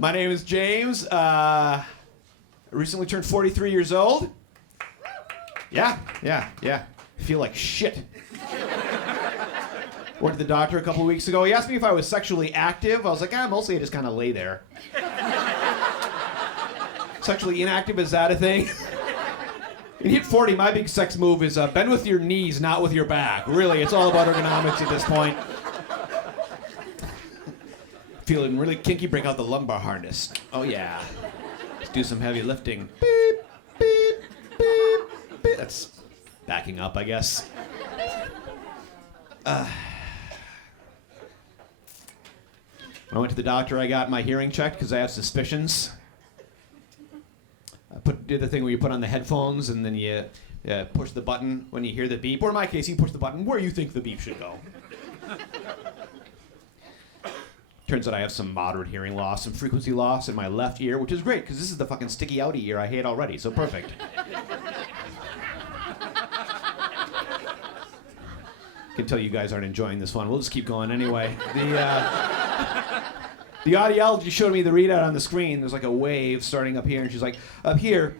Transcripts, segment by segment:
My name is James. I recently turned 43 years old. Yeah. I feel like shit. Went to the doctor a couple weeks ago. He asked me if I was sexually active. I was like, mostly I just kind of lay there. Sexually inactive, is that a thing? When you hit 40, my big sex move is bend with your knees, not with your back. Really, it's all about ergonomics at this point. Feeling really kinky, break out the lumbar harness. Oh yeah. Let's do some heavy lifting. Beep, beep, beep, beep. That's backing up, I guess. When I went to the doctor, I got my hearing checked because I have suspicions. I did the thing where you put on the headphones and then you push the button when you hear the beep. Or in my case, you push the button where you think the beep should go. Turns out I have some moderate hearing loss, some frequency loss in my left ear, which is great because this is the fucking sticky outy ear I hate already, so perfect. Can tell you guys aren't enjoying this one. We'll just keep going anyway. The audiologist showed me the readout on the screen. There's like a wave starting up here, and she's like, up here,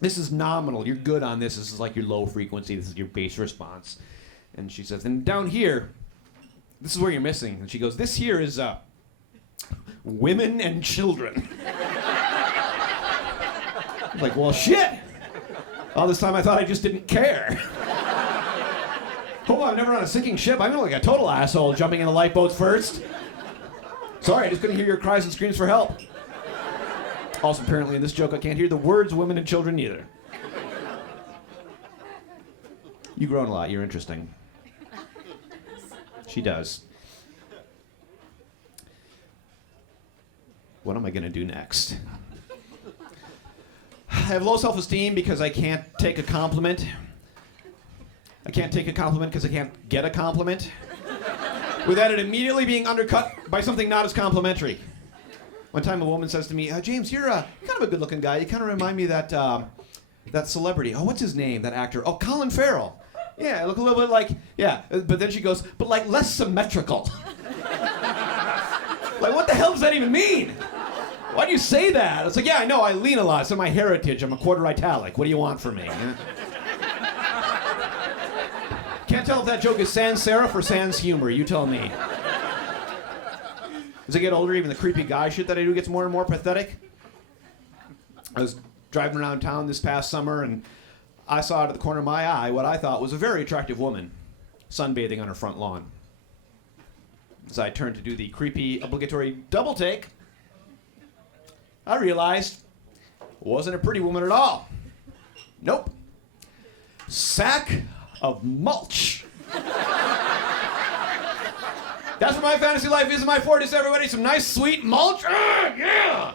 this is nominal. You're good on this. This is like your low frequency. This is your bass response. And she says, and down here, this is where you're missing. And she goes, this here is women and children. I was like, well, shit. All this time I thought I just didn't care. Oh, I've never on a sinking ship. I'm like a total asshole jumping in the lifeboats first. Sorry, I just couldn't hear your cries and screams for help. Also, apparently in this joke, I can't hear the words women and children either. You've grown a lot. You're interesting. She does. What am I going to do next? I have low self-esteem because I can't take a compliment. I can't take a compliment because I can't get a compliment. Without it immediately being undercut by something not as complimentary. One time a woman says to me, James, you're kind of a good-looking guy. You kind of remind me of that celebrity. Oh, what's his name, that actor? Oh, Colin Farrell. Yeah, I look a little bit like, yeah. But then she goes, but like less symmetrical. Like, what the hell does that even mean? Why do you say that? It's like, yeah, I know, I lean a lot. It's in my heritage. I'm a quarter italic. What do you want from me? Can't tell if that joke is sans serif or sans humor. You tell me. As I get older, even the creepy guy shit that I do gets more and more pathetic. I was driving around town this past summer, and I saw out of the corner of my eye what I thought was a very attractive woman sunbathing on her front lawn. As I turned to do the creepy, obligatory double take, I realized it wasn't a pretty woman at all. Nope. Sack of mulch. That's what my fantasy life is in my 40s, everybody. Some nice, sweet mulch. Yeah!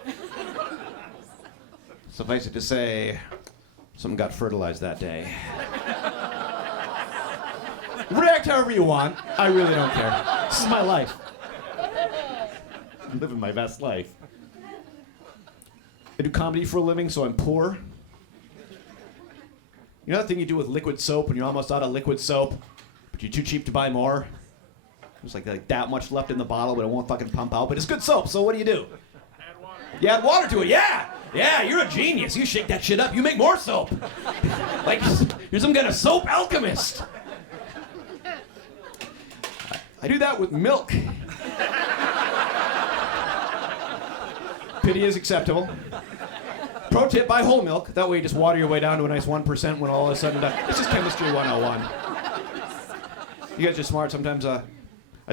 Suffice it to say, something got fertilized that day. React however you want. I really don't care. This is my life. I'm living my best life. I do comedy for a living, so I'm poor. You know that thing you do with liquid soap when you're almost out of liquid soap, but you're too cheap to buy more? There's like that much left in the bottle, but it won't fucking pump out. But it's good soap, so what do? Add water. You add water to it, yeah! Yeah, you're a genius. You shake that shit up, you make more soap. Like, you're some kind of soap alchemist. I do that with milk. Pity is acceptable. Pro tip, buy whole milk. That way you just water your way down to a nice 1% when all of a sudden, it's just chemistry 101. You guys are smart. Sometimes I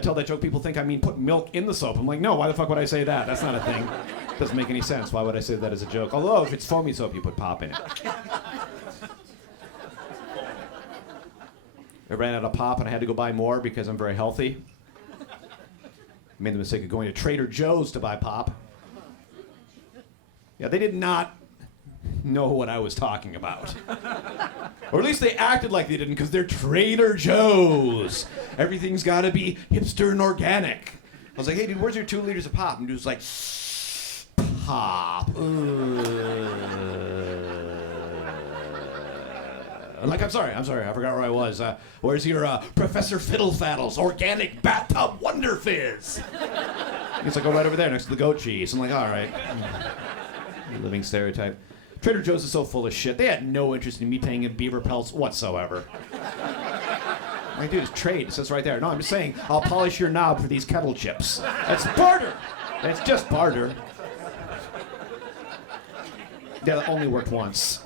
tell that joke, people think I mean put milk in the soap. I'm like, no, why the fuck would I say that? That's not a thing. Doesn't make any sense. Why would I say that as a joke? Although, if it's foamy soap, you put pop in it. I ran out of pop and I had to go buy more because I'm very healthy. I made the mistake of going to Trader Joe's to buy pop. Yeah, they did not know what I was talking about. Or at least they acted like they didn't, because they're Trader Joe's. Everything's got to be hipster and organic. I was like, hey, dude, where's your 2 liters of pop? And dude's like, pop. I'm like, I'm sorry, I forgot where I was. Where's your Professor Fiddlefaddle's organic bathtub Wonder Fizz? He's like, oh, right over there next to the goat cheese. I'm like, all right. Living stereotype. Trader Joe's is so full of shit. They had no interest in me paying in beaver pelts whatsoever. Like, dude, it's trade. It says right there. No, I'm just saying, I'll polish your knob for these kettle chips. That's barter. That's just barter. Yeah, that only worked once.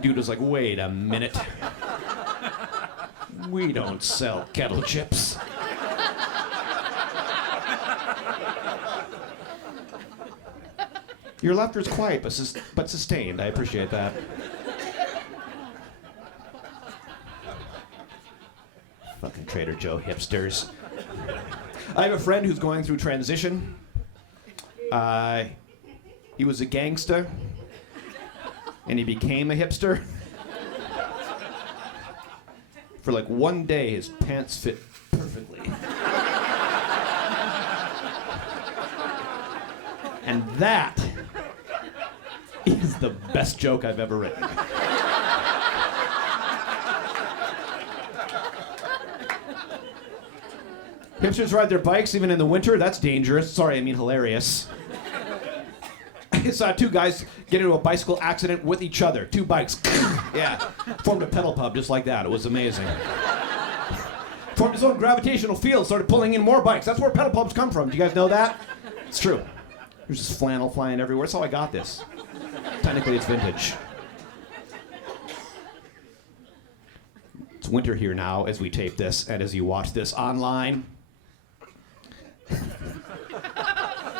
Dude was like, wait a minute. We don't sell kettle chips. Your laughter's quiet, but sustained. I appreciate that. Fucking Trader Joe hipsters. I have a friend who's going through transition. He was a gangster, and he became a hipster. For like one day, his pants fit perfectly. And that is the best joke I've ever written. Hipsters ride their bikes even in the winter. That's dangerous. Sorry, I mean hilarious. I saw two guys get into a bicycle accident with each other. Two bikes. Yeah. Formed a pedal pub just like that. It was amazing. Formed his own gravitational field. Started pulling in more bikes. That's where pedal pubs come from. Do you guys know that? It's true. There's just flannel flying everywhere. That's how I got this. Technically, it's vintage. It's winter here now as we tape this and as you watch this online.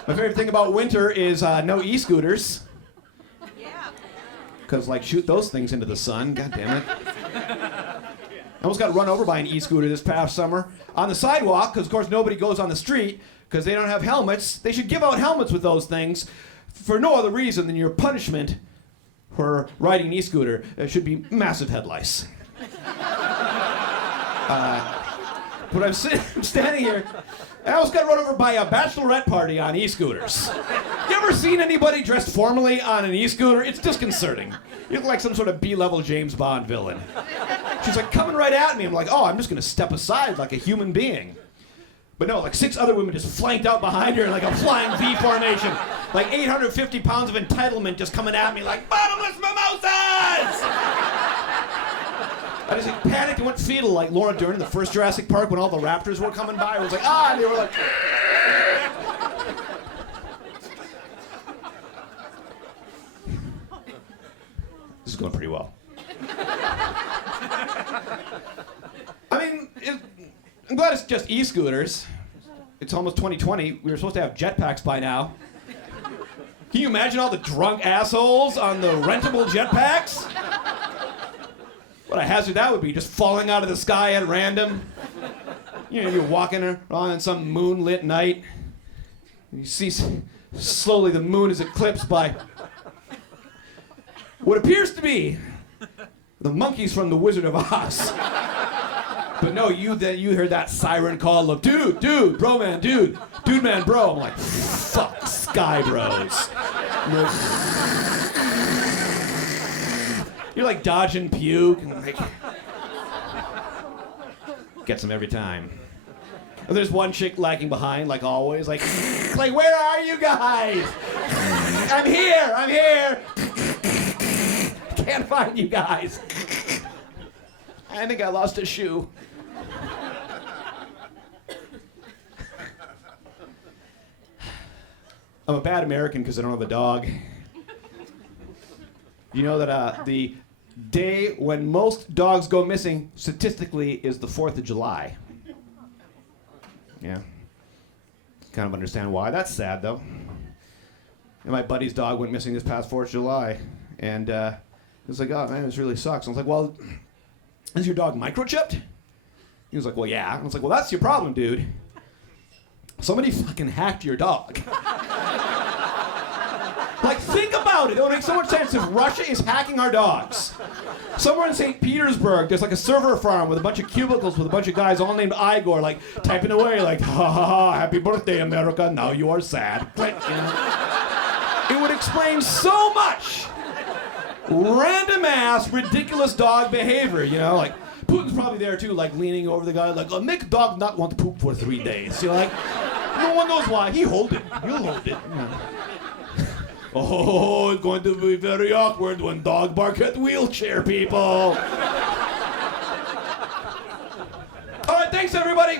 My favorite thing about winter is no e-scooters. Yeah. Because, like, shoot those things into the sun. God damn it. I almost got run over by an e-scooter this past summer on the sidewalk, because, of course, nobody goes on the street because they don't have helmets. They should give out helmets with those things for no other reason than your punishment for riding an e-scooter. It should be massive head lice. But I'm standing here, and I almost got run over by a bachelorette party on e-scooters. You ever seen anybody dressed formally on an e-scooter? It's disconcerting. You look like some sort of B-level James Bond villain. She's like coming right at me. I'm like, oh, I'm just gonna step aside like a human being. But no, like 6 other women just flanked out behind her in like a flying V formation. Like 850 pounds of entitlement just coming at me like, bottomless mimosas! I just like, panicked and went fetal like Laura Dern in the first Jurassic Park when all the raptors were coming by. I was like, ah, and they were like... This is going pretty well. I mean, I'm glad it's just e-scooters. It's almost 2020. We were supposed to have jetpacks by now. Can you imagine all the drunk assholes on the rentable jetpacks? What a hazard that would be, just falling out of the sky at random. You know, you're walking around on some moonlit night. And you see slowly the moon is eclipsed by what appears to be the monkeys from The Wizard of Oz. But no, you heard that siren call of, dude, bro man, dude man, bro. I'm like, fuck, Sky Bros. You're like dodging puke and like gets them every time. And there's one chick lagging behind, like always, like where are you guys? I'm here. Can't find you guys. I think I lost a shoe. I'm a bad American because I don't have a dog. You know that the day when most dogs go missing statistically is the 4th of July. Yeah. Kind of understand why. That's sad, though. And my buddy's dog went missing this past 4th of July. And he was like, oh, man, this really sucks. I was like, well, is your dog microchipped? He was like, well, yeah. I was like, well, that's your problem, dude. Somebody fucking hacked your dog. Like, think about it. It would make so much sense if Russia is hacking our dogs. Somewhere in St. Petersburg, there's like a server farm with a bunch of cubicles with a bunch of guys all named Igor, like, typing away, like, ha ha ha, happy birthday, America, now you are sad. Click, you know? It would explain so much random-ass, ridiculous dog behavior, you know? Like, Putin's probably there too, like leaning over the guy, like, make a dog not want to poop for 3 days. You're like, no one knows why. He'll hold it. Yeah. Oh, it's going to be very awkward when dog bark at wheelchair people. All right, thanks everybody.